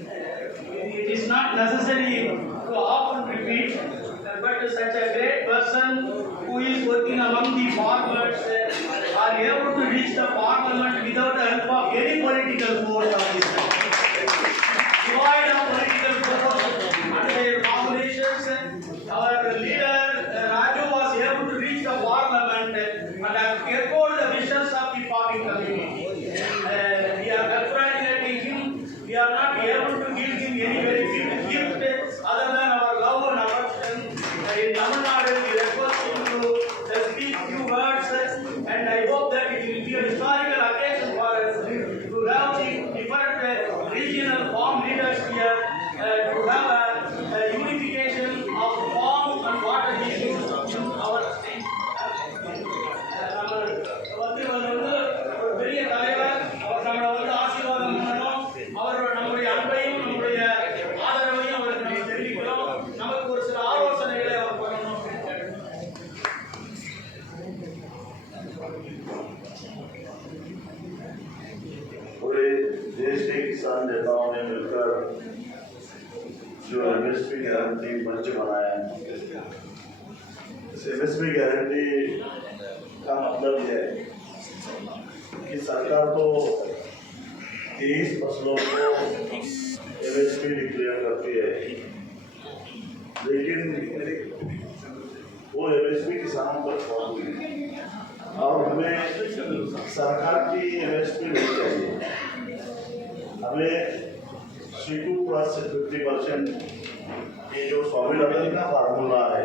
it is not necessary to often repeat, but such a great person who is working among the farmers are able to reach the parliament without the help of any political force of this सरकार तो तेईस फ़सलों को MSP declare करती है। लेकिन वो MSP किसानों पर पहुँच गई और हमें सरकार की एमएसपी नहीं चाहिए। हमें C two plus fifty percent ये जो स्वामीनाथन का फार्मूला है,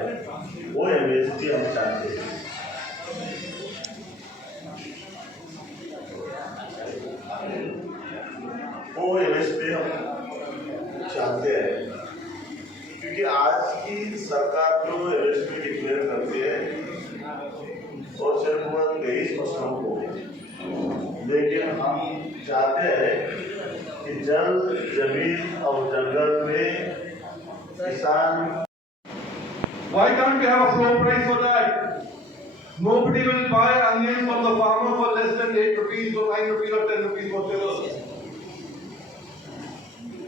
वो एमएसपी हम चाहते हैं। इसलिए हम चाहते हैं। क्योंकि आज की सरकार जो एमएसपी डिक्लेयर करती है, और सिर्फ़ वह तेईस फ़सलों को। लेकिन हम चाहते हैं कि जल, ज़मीन और जंगल में किसान why can we have a floor price for that nobody will buy onion from the farmer for less 8 rupees और 9 रुपीस और 10 rupees for seller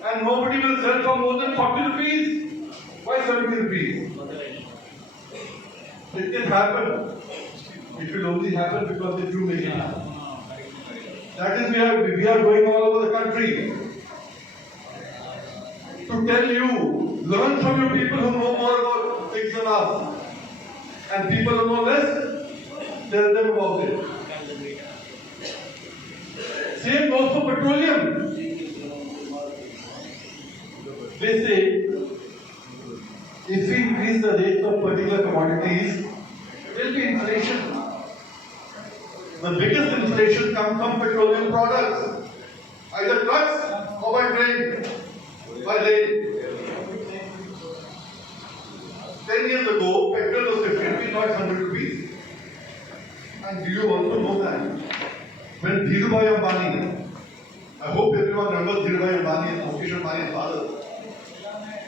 And nobody will sell for more than 40 rupees. Why 70 rupees? It can happen. It will only happen because they do make it happen. That is, we are, we are going all over the country to tell you, learn from your people who know more about things than us. And people who know less, tell them about it. Same goes for petroleum. They say, if we increase the rates of particular commodities, there will be inflation. The biggest inflation comes from petroleum products, either trucks or by train, by rail. Ten years ago, petrol was 50 rupees, not 100 rupees. And do you also know that when Dhirubhai Ambani, I hope everyone remembers Dhirubhai Ambani and Mukesh Ambani's father,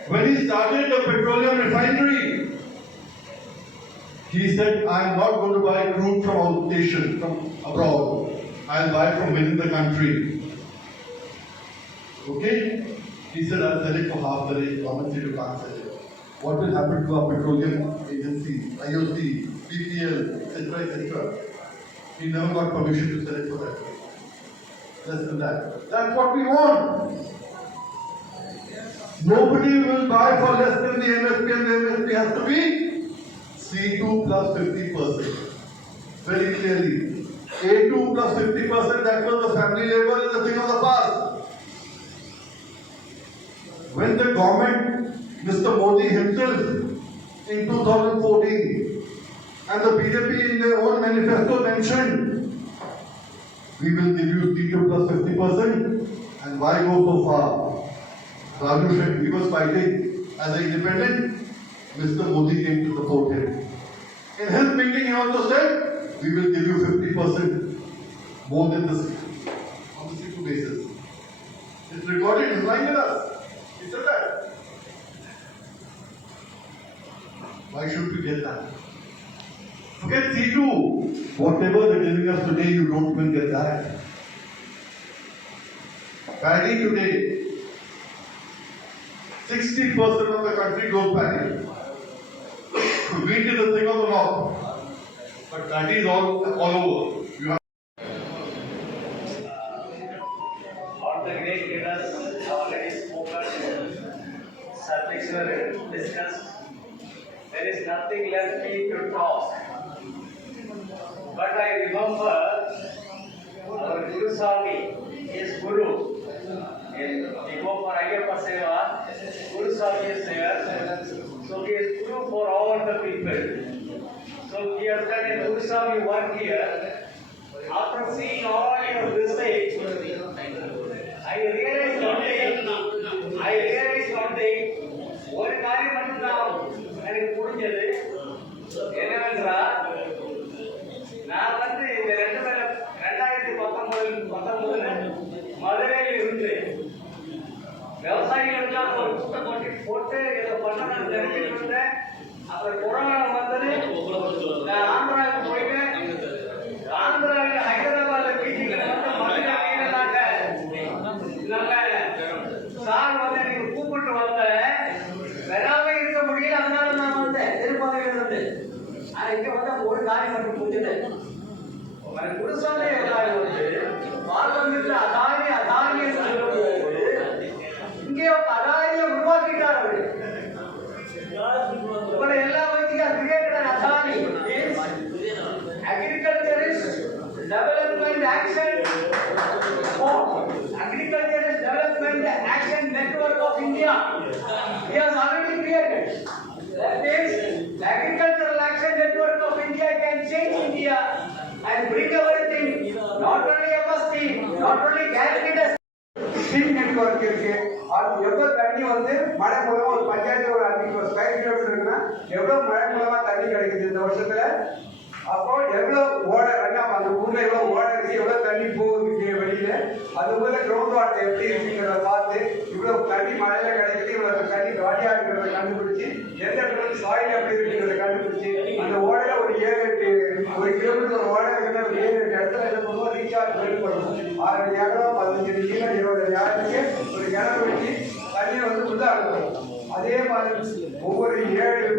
when he started the petroleum refinery, he said, I am not going to buy crude from outstation, from abroad. I'll buy from within the country. Okay? He said, I'll sell it for half the rate, government you can't sell it. What will happen to our petroleum agencies, IOC, PPL, etc., etc.? He never got permission to sell it for that. Less than that. That's what we want. Nobody will buy for less than the MSP and the MSP has to be C2 plus 50%. Very clearly. A2 plus 50%, that was the family labor is a thing of the past. When the government, Mr. Modi himself, in 2014, and the BJP in their own manifesto mentioned, we will give you C2 plus 50%, and why go so far? Raju Shetty, he was fighting as an independent, Mr. Modi came to support him. In his meeting, he also said, we will give you 50% more than the C2, on the C2 basis. It's recorded, it's lying with us. He said that. Why should we get that? Forget C2. Whatever they're giving us today, you don't even get that. Paddy today, 60% of the country grows paddy. Wheat is a thing of the law. But that is all, all over. So he has done a Guru Swami work here. After seeing all your visits, I இங்க வந்து ஒரு காரியம் மட்டும் புரிஞ்சது உங்களை குருசாமி எல்லாரும் வந்து எவ்வளவு மழை மூலமா தண்ணி கிடைக்குது இந்த வருஷத்துல? அப்போ எவ்வளவு ஓட ரெண்டாம் அந்த ஊர்ல எவ்வளவு ஓட இருக்கு எவ்வளவு தண்ணி போகுது வெளியில? அது ஊர்ல கிரவுண்ட் வாட்டர் எப்படி இருக்குங்கிறத பார்த்து இவ்வளவு தண்ணி மழையில கிடைக்குது இவ்வளவு தண்ணி காலியா இருக்கிறத கண்டுபிடிச்சு எந்த இடத்துல சாயில் எப்படி இருக்குங்கிறத கண்டுபிடிச்சு அந்த ஓடையில ஒரு ஏழு எட்டு ஒரு கிலோமீட்டர் ஒரு ஓடை ஒரு ஏழு எட்டு இடத்துல என்ன பண்ணுவோம்? ரீசார்ஜ் பண்ணி பண்ணணும் ஆறு அடி பதினஞ்சு அடி இருபது அடி ஒரு கிணறு வச்சு தண்ணியை வந்து உள்ள அனுப்புவோம். அதே மாதிரி ஒவ்வொரு ஏழு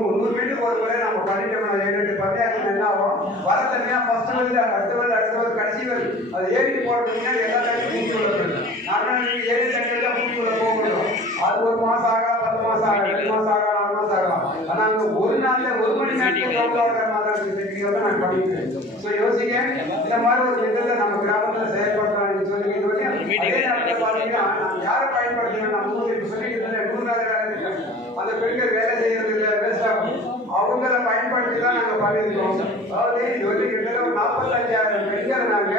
நூறு வீட்டுக்கு ஒரு முறை நம்ம பண்ணிட்டோம்னா ஏழு எட்டு பஞ்சாயத்து என்ன ஆகும். வர தண்ணியா ஃபர்ஸ்ட் வந்து அடுத்த வந்து அடுத்த வந்து கடைசி வந்து. அது ஏறிட்டு போறதுன்னா எல்லா தண்ணியும் உள்ள போயிடும். ஆனால் நீங்க ஏழு தண்ணி எல்லாம் மூக்கி உள்ள போக முடியும். அது ஒரு மாசம் ஆகலாம் பத்து மாசம் ஆகலாம் ரெண்டு மாசம் ஆகலாம் நாலு மாசம் ஆகலாம். ஆனா அங்க ஒரு நாள்ல ஒரு மணி நேரத்துக்கு மாதிரி தான் நான் பண்ணிக்கிறேன் ஸோ யோசிங்க. இந்த மாதிரி ஒரு திட்டத்தை நம்ம கிராமத்துல செயல்படுத்தலாம்னு சொல்லி அதே நேரத்தில் பாத்தீங்கன்னா நான் யாரை பயன்படுத்துகிறேன் நம்ம ஊர்ல இப்ப சொல்லிட்டு இருந்தேன் நூறு நாள் வேலை இருக்கு. அந்த பெண்கள் வேலை செய்யறது இல்ல வேஸ்ட் ஆகும் அவங்கள பயன்படுத்தி தான் நாங்க பண்ணியிருக்கோம் அதாவது இது வந்து கிட்டத்தட்ட ஒரு நாற்பத்தஞ்சாயிரம் பெண்கள் நாங்க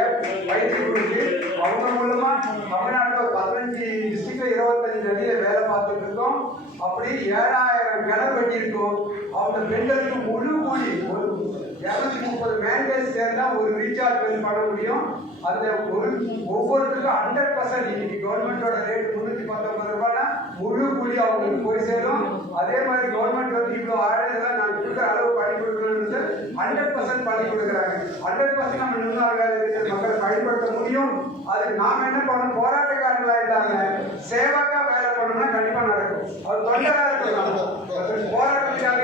பயிற்சி கொடுத்து அவங்க மூலமா தமிழ்நாட்டில் ஒரு பதினஞ்சு டிஸ்ட்ரிக்ட்ல இருபத்தஞ்சு நதியில வேலை பார்த்துட்டு இருக்கோம் அப்படி ஏழாயிரம் கிணறு வெட்டியிருக்கோம் அவங்க பெண்களுக்கு முழு கூலி ஒரு இருநூத்தி முப்பது மேண்டேஜ் சேர்ந்தா ஒரு ரீசார்ஜ் பில் பண்ண முடியும் அந்த ஒரு ஒவ்வொருத்தருக்கும் ஹண்ட்ரட் பர்சன்ட் இன்னைக்கு கவர்மெண்டோட ரேட் முந்நூற்றி பத்தொன்பது ரூபாய்னா முழு கூலி அவங்களுக்கு போய் சேரும். அதே மாதிரி கவர்மெண்ட் வந்து இவ்வளோ ஆயிரம் நாங்கள் கொடுக்குற அளவு பண்ணி கொடுக்கணும்னு ஹண்ட்ரட் பர்சன்ட் பண்ணி கொடுக்குறாங்க. ஹண்ட்ரட் பர்சன்ட் நம்ம நிர்வாக மக்களை பயன்படுத்த முடியும். அதுக்கு நாம என்ன பண்ணணும்? போராட்டக்காரங்களா இருந்தாங்க சேவாக்கா வேலை பண்ணணும்னா கண்டிப்பா நடக்கும். அது தொண்டரா இருக்கும் போராட்டத்துக்காக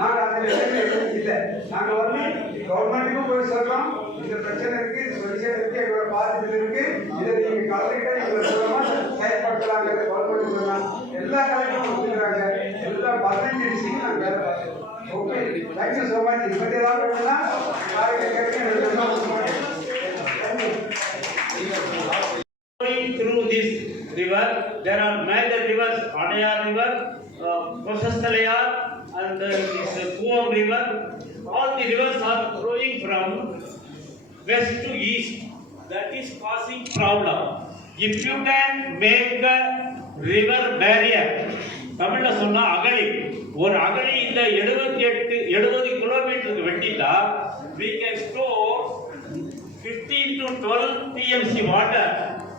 நாங்கள் வகையில போயிட்டு இல்லை. நாங்கள் வந்து கவர்மெண்ட்டுக்கும் போய் சொல்றோம் இந்த பிரச்சனை இருக்கு இந்த சொல்யூஷன் இருக்கு எங்களோட பாதிப்பு இருக்கு இதை நீங்க கலந்துக்கிட்ட எங்களை மூலமா செயல்படுத்தலாங்கிறது கவர்மெண்ட் சொல்லலாம் எல்லா கலைஞரும் ஒத்துக்கிறாங்க எல்லா பதினஞ்சு டிஸ்ட்ரிக்ட் நாங்க வேலை பார்க்கிறோம் ஓகே தேங்க்யூ ஸோ மச் இது பற்றி ஏதாவது வேணும்னா நாளைக்கு கேட்க Going through this river, there are major rivers, Adaya river, uh, Kosastalaya, and uh, this uh, Kuam river. All the rivers are flowing from west to east. That is causing problem. If you can make a river barrier, தமிழ்ல சொன்னா அகழி ஒரு அகழி இந்த எழுபத்தி எட்டு எழுபது கிலோமீட்டருக்கு வெட்டிட்டா we can store 15 to 12 TMC water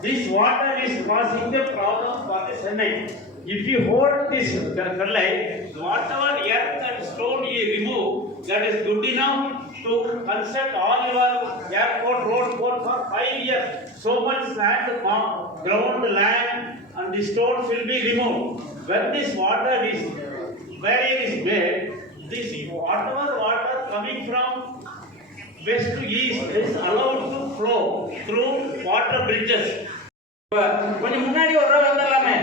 this water is causing the problem for the sunlight. If you hold this sunlight, whatever earth and stone you remove, that is good enough to construct all your airport road for for five years. So much sand, mo- ground, land, and the stones will be removed. When this water is, barrier is made, this whatever water coming from west to east is allowed to flow through water bridges. கொஞ்சம் முன்னாடி ஒரு role வந்துடலாமே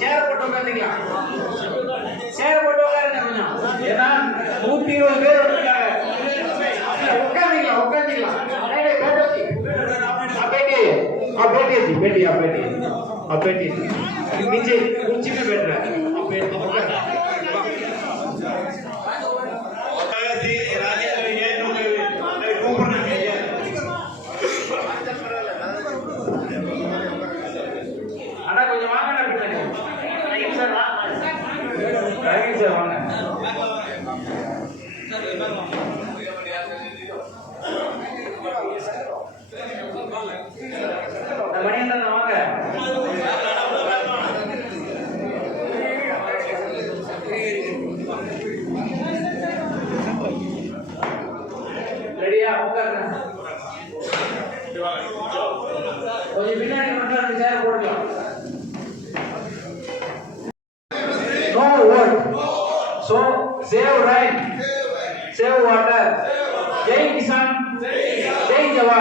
சேர் போட்டு உட்காந்துக்கலாம் சேர் போட்டு உட்காந்துக்கலாம் சேர் போட்டு உட்காருங்க கொஞ்சம் ஏன்னா நூத்தி இருபது பேர் வந்திருக்காங்க உட்காந்துக்கலாம் உட்காந்துக்கலாம் बेटी हाँ बेटी थी बेटी हाँ बेटी हाँ बेटी थी नीचे ऊंची में बैठ रहा है দেওয়া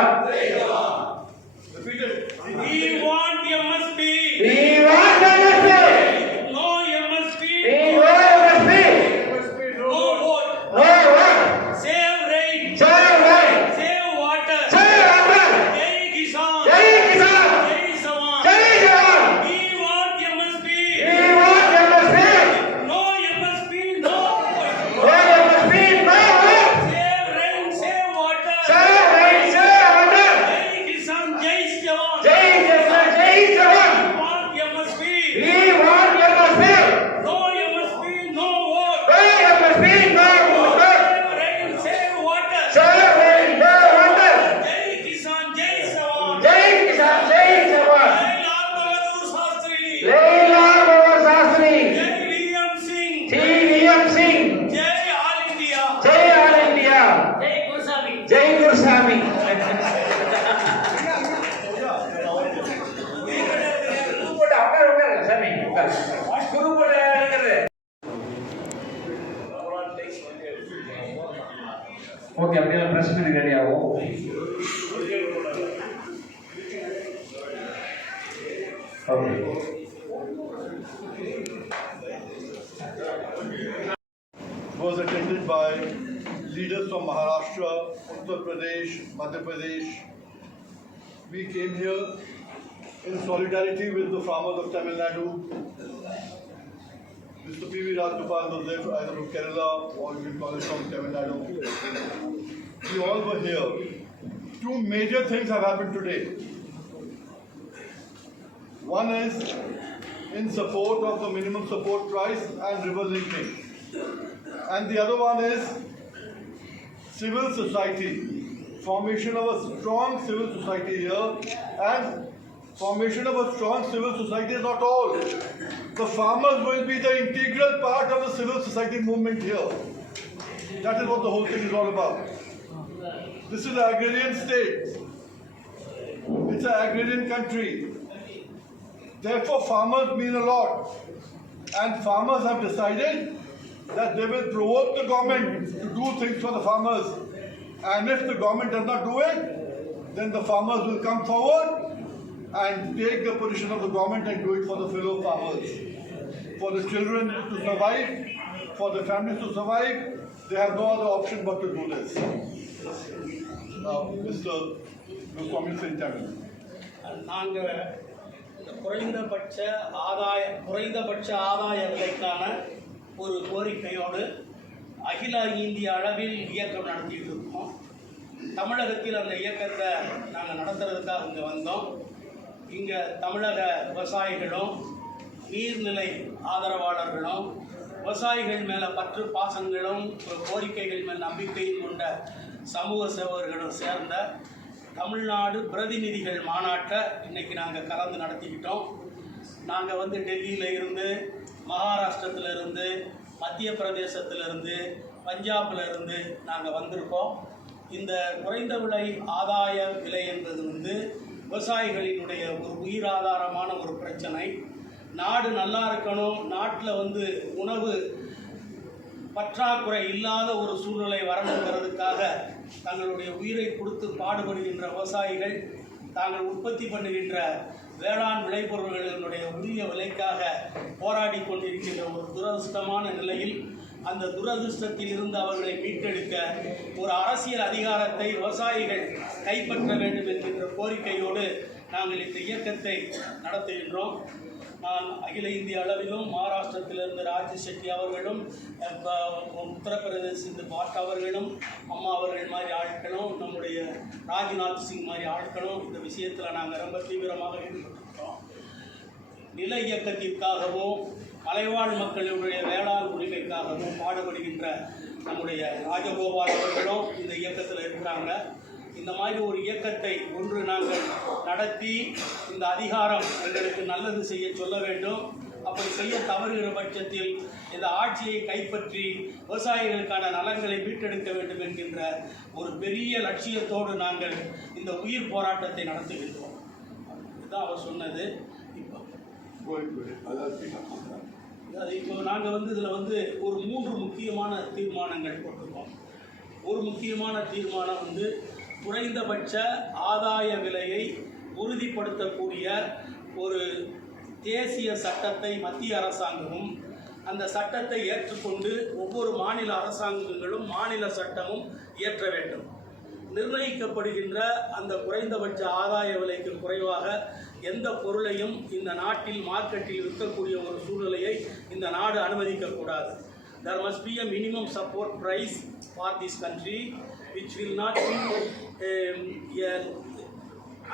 attended by leaders from Maharashtra, Uttar Pradesh, Madhya Pradesh. We came here in solidarity with the farmers of Tamil Nadu. Mr. P.V. Rajgopal was there either from Kerala or you call it from Tamil Nadu. We all were here. Two major things have happened today. One is in support of the minimum support price and river linking. And the other one is civil society, formation of a strong civil society here, and formation of a strong civil society is not all. The farmers will be the integral part of the civil society movement here. That is what the whole thing is all about. This is an agrarian state. It's an agrarian country. Therefore, farmers mean a lot. And farmers have decided that they will provoke the government to do things for the farmers. And if the government does not do it, then the farmers will come forward and take the position of the government and do it for the fellow farmers. For the children to survive, for the families to survive, they have no other option but to do this. Now, Mr. Goswami Singh Tamil. நாங்கள் இந்த குறைந்தபட்ச ஆதாய குறைந்தபட்ச ஆதாய விலைக்கான ஒரு கோரிக்கையோடு அகில இந்திய அளவில் இயக்கம் நடத்திட்டு இருக்கோம் தமிழகத்தில் அந்த இயக்கத்தை நாங்கள் நடத்துறதுக்காக இங்கே வந்தோம். இங்கே தமிழக விவசாயிகளும் நீர்நிலை ஆதரவாளர்களும் விவசாயிகள் மேலே பற்று பாசங்களும் ஒரு கோரிக்கைகள் மேல் நம்பிக்கையும் கொண்ட சமூக சேவகர்களும் சேர்ந்த தமிழ்நாடு பிரதிநிதிகள் மாநாட்டை இன்றைக்கி நாங்கள் கலந்து நடத்திக்கிட்டோம். நாங்கள் வந்து டெல்லியில் இருந்து மகாராஷ்டிரத்துலேருந்து மத்திய பிரதேசத்திலிருந்து பஞ்சாப்லேருந்து நாங்கள் வந்திருக்கோம். இந்த குறைந்த விலை ஆதாய விலை என்பது வந்து விவசாயிகளினுடைய ஒரு உயிராதாரமான ஒரு பிரச்சனை. நாடு நல்லா இருக்கணும் நாட்டில் வந்து உணவு பற்றாக்குறை இல்லாத ஒரு சூழ்நிலை வரணுங்கிறதுக்காக தங்களுடைய உயிரை கொடுத்து பாடுபடுகின்ற விவசாயிகள் தாங்கள் உற்பத்தி பண்ணுகின்ற வேளாண் விளைபொருள்களினுடைய உரிய விலைக்காக போராடி கொண்டிருக்கின்ற ஒரு துரதிருஷ்டமான நிலையில் அந்த துரதிருஷ்டத்தில் இருந்து அவர்களை மீட்டெடுக்க ஒரு அரசியல் அதிகாரத்தை விவசாயிகள் கைப்பற்ற வேண்டும் என்கின்ற கோரிக்கையோடு நாங்கள் இந்த இயக்கத்தை நடத்துகின்றோம். நான் அகில இந்திய அளவிலும் மகாராஷ்டிரத்திலிருந்து ராஜி செட்டி அவர்களும் உத்தரப்பிரதேசத்து பாட் அவர்களும் அம்மா அவர்கள் மாதிரி ஆட்களும் நம்முடைய ராஜ்நாத் சிங் மாதிரி ஆட்களும் இந்த விஷயத்தில் நாங்கள் ரொம்ப தீவிரமாக ஈடுபட்டிருக்கிறோம். நில இயக்கத்திற்காகவும் மலைவாழ் மக்களுடைய வேளாண் உரிமைக்காகவும் பாடுபடுகின்ற நம்முடைய ராஜகோபால் அவர்களும் இந்த இயக்கத்தில் இருக்கிறாங்க. இந்த மாதிரி ஒரு இயக்கத்தை ஒன்று நாங்கள் நடத்தி இந்த அதிகாரம் எங்களுக்கு நல்லது செய்ய சொல்ல வேண்டும். அப்படி செய்ய தவறுகிற பட்சத்தில் இந்த ஆட்சியை கைப்பற்றி விவசாயிகளுக்கான நலன்களை மீட்டெடுக்க வேண்டும் என்கின்ற ஒரு பெரிய லட்சியத்தோடு நாங்கள் இந்த உயிர் போராட்டத்தை நடத்துகின்றோம். இதுதான் அவர் சொன்னது. இப்போ அது இப்போ நாங்கள் வந்து இதில் வந்து ஒரு மூன்று முக்கியமான தீர்மானங்கள் போட்டிருக்கோம். ஒரு முக்கியமான தீர்மானம் வந்து குறைந்தபட்ச ஆதாய விலையை உறுதிப்படுத்தக்கூடிய ஒரு தேசிய சட்டத்தை மத்திய அரசாங்கமும் அந்த சட்டத்தை ஏற்றுக்கொண்டு ஒவ்வொரு மாநில அரசாங்கங்களும் மாநில சட்டமும் இயற்ற வேண்டும். நிர்ணயிக்கப்படுகின்ற அந்த குறைந்தபட்ச ஆதாய விலைக்கு குறைவாக எந்த பொருளையும் இந்த நாட்டில் மார்க்கெட்டில் விற்கக்கூடிய ஒரு சூழ்நிலையை இந்த நாடு அனுமதிக்கக்கூடாது. There must be a minimum support price for this country which will not be um, an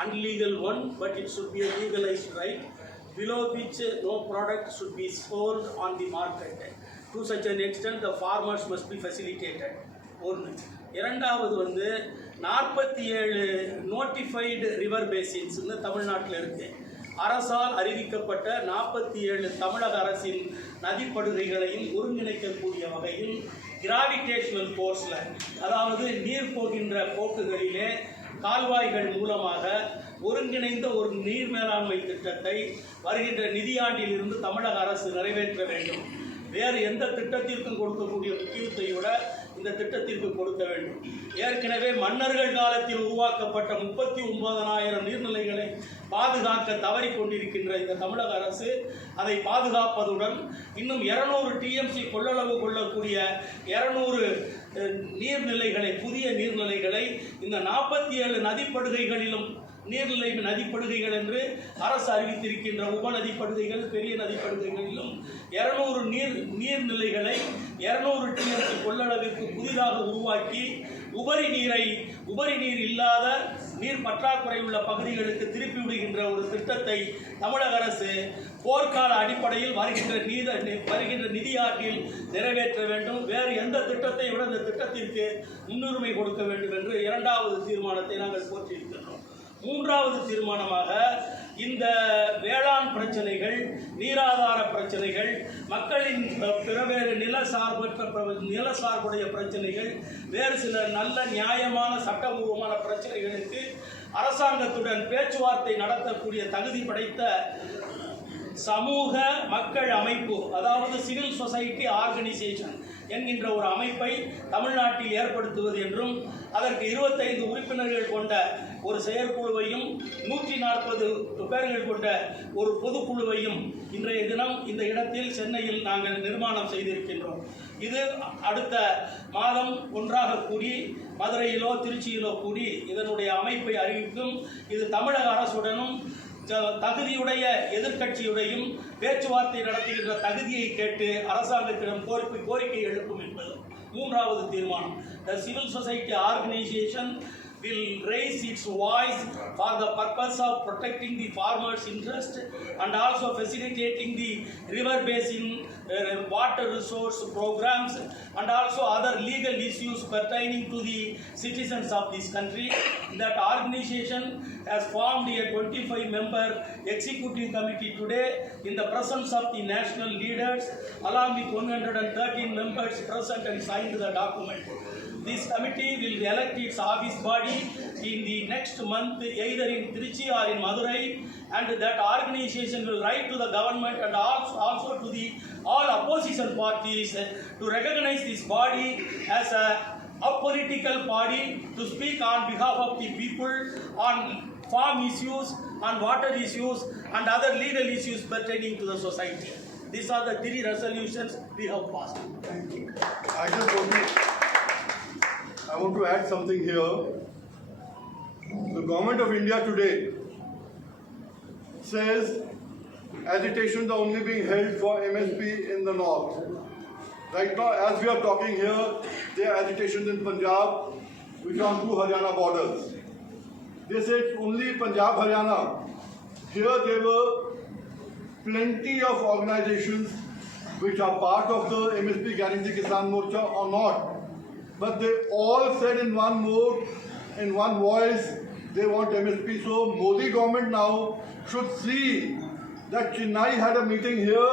unlegal one but it should be a legalized right below which uh, no product should be sold on the market to such an extent the farmers must be facilitated ஒன்று இரண்டாவது வந்து நாற்பத்தி ஏழு notified river பேசின்ஸ்னு தமிழ்நாட்டில் இருக்கு அரசால் அறிவிக்கப்பட்ட நாற்பத்தி ஏழு தமிழக அரசின் நதிப்படுகைகளையும் ஒருங்கிணைக்கக்கூடிய வகையில் கிராவிடேஷனல் ஃபோர்ஸில் அதாவது நீர் போகின்ற போக்குகளிலே கால்வாய்கள் மூலமாக ஒருங்கிணைந்த ஒரு நீர் மேலாண்மை திட்டத்தை வருகின்ற நிதியாண்டில் இருந்து தமிழக அரசு நிறைவேற்ற வேண்டும். வேறு எந்த திட்டத்திற்கும் கொடுக்கக்கூடிய முக்கியத்தை விட இந்த திட்டத்திற்கு கொடுக்க வேண்டும். ஏற்கனவே மன்னர்கள் காலத்தில் உருவாக்கப்பட்ட முப்பத்தி ஒன்பதனாயிரம் நீர்நிலைகளை பாதுகாக்க தவறி கொண்டிருக்கின்ற இந்த தமிழக அரசு அதை பாதுகாப்பதுடன் இன்னும் இருநூறு டிஎம்சி கொள்ளளவு கொள்ளக்கூடிய இருநூறு நீர்நிலைகளை புதிய நீர்நிலைகளை இந்த நாற்பத்தி ஏழு நதிப்படுகைகளிலும் நீர்நிலை நதிப்படுகைகள் என்று அரசு அறிவித்திருக்கின்ற உபநதிப்படுகைகள் பெரிய நதிப்படுகைகளிலும் இருநூறு நீர் நீர்நிலைகளை இருநூறு டிஎம்சி கொள்ளளவிற்கு புதிதாக உருவாக்கி உபரி நீரை உபரி நீர் இல்லாத நீர் பற்றாக்குறை உள்ள பகுதிகளுக்கு திருப்பி விடுகின்ற ஒரு திட்டத்தை தமிழக அரசு போர்க்கால அடிப்படையில் வருகின்ற நீத வருகின்ற நிதியாண்டில் நிறைவேற்ற வேண்டும். வேறு எந்த திட்டத்தை விட இந்த திட்டத்திற்கு முன்னுரிமை கொடுக்க வேண்டும் என்று இரண்டாவது தீர்மானத்தை நாங்கள் போற்றியிருக்கிறோம். மூன்றாவது தீர்மானமாக இந்த வேளாண் பிரச்சனைகள் நீராதார பிரச்சனைகள் மக்களின் பிறவேறு நில சார்பற்ற நில சார்புடைய பிரச்சனைகள் வேறு சில நல்ல நியாயமான சட்டபூர்வமான பிரச்சனைகளுக்கு அரசாங்கத்துடன் பேச்சுவார்த்தை நடத்தக்கூடிய தகுதி படைத்த சமூக மக்கள் அமைப்பு அதாவது சிவில் சொசைட்டி ஆர்கனைசேஷன் என்கின்ற ஒரு அமைப்பை தமிழ்நாட்டில் ஏற்படுத்துவது என்றும் அதற்கு இருபத்தைந்து உறுப்பினர்கள் கொண்ட ஒரு செயற்குழுவையும் நூற்றி நாற்பது பேர்கள் கொண்ட ஒரு பொதுக்குழுவையும் இன்றைய தினம் இந்த இடத்தில் சென்னையில் நாங்கள் நிர்மாணம் செய்திருக்கின்றோம். இது அடுத்த மாதம் ஒன்றாக கூடி மதுரையிலோ திருச்சியிலோ கூடி இதனுடைய அமைப்பை அறிவிக்கும். இது தமிழக அரசுடனும் தகுதியுடைய எதிர்க்கட்சியுடையும் பேச்சுவார்த்தை நடத்துகின்ற தகுதியை கேட்டு அரசாங்கத்திடம் கோரிக்கை கோரிக்கை எழுப்பும் என்பது மூன்றாவது தீர்மானம். The civil society organisation will raise its voice for the purpose of protecting the farmers' interest and also facilitating the river basin uh, water resource programs and also other legal issues pertaining to the citizens of this country. That organization has formed a 25-member executive committee today in the presence of the national leaders along with 113 members present and signed the document. This committee will elect its office body in the next month, either in Trichy or in Madurai, and that organization will write to the government and also, to the all opposition parties to recognize this body as a apolitical body to speak on behalf of the people on farm issues, on water issues, and other legal issues pertaining to the society. These are the three resolutions we have passed. Thank you. I just want to, I want to add something here. The government of India today says agitations are only being held for MSP in the north. Right now, as we are talking here, there are agitations in Punjab, which are on two Haryana borders. They say only Punjab, Haryana. Here there were plenty of organizations which are part of the MSP Guarantee Kisan Morcha or not. But they all said in one mode, in one voice, they want MSP. So Modi government now should see that Chennai had a meeting here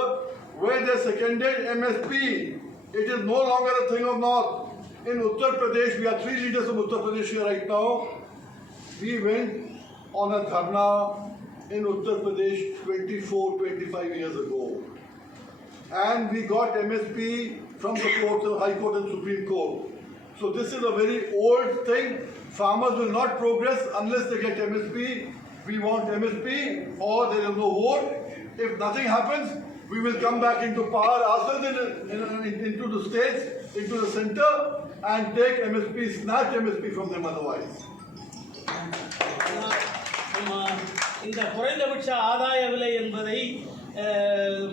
where they seconded MSP. It is no longer a thing of North. In Uttar Pradesh, we are three leaders of Uttar Pradesh here right now. We went on a dharna in Uttar Pradesh 24, 25 years ago. And we got MSP from the courts, High Court and Supreme Court. So this is a very old thing. Farmers will not progress unless they get MSP. We want MSP or there is no vote. If nothing happens, we will come back into power ourselves in, in, in, into the states, into the center and take MSP, snatch MSP from them otherwise. நம்ம இந்த குறைந்தபட்ச ஆதாய விலை என்பதை அஹ்,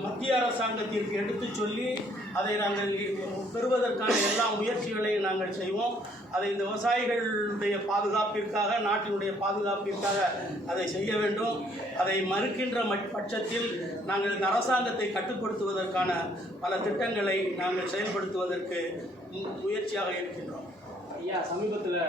மத்திய அரசாங்கத்திற்கு எடுத்து சொல்லி அதை நாங்கள் பெறுவதற்கான எல்லா முயற்சிகளையும் நாங்கள் செய்வோம். அதை இந்த விவசாயிகளுடைய பாதுகாப்பிற்காக நாட்டினுடைய பாதுகாப்பிற்காக அதை செய்ய வேண்டும். அதை மறுக்கின்ற மட்- பட்சத்தில் நாங்கள் இந்த அரசாங்கத்தை கட்டுப்படுத்துவதற்கான பல திட்டங்களை நாங்கள் செயல்படுத்துவதற்கு மு- முயற்சியாக இருக்கின்றோம். ஐயா சமீபத்தில்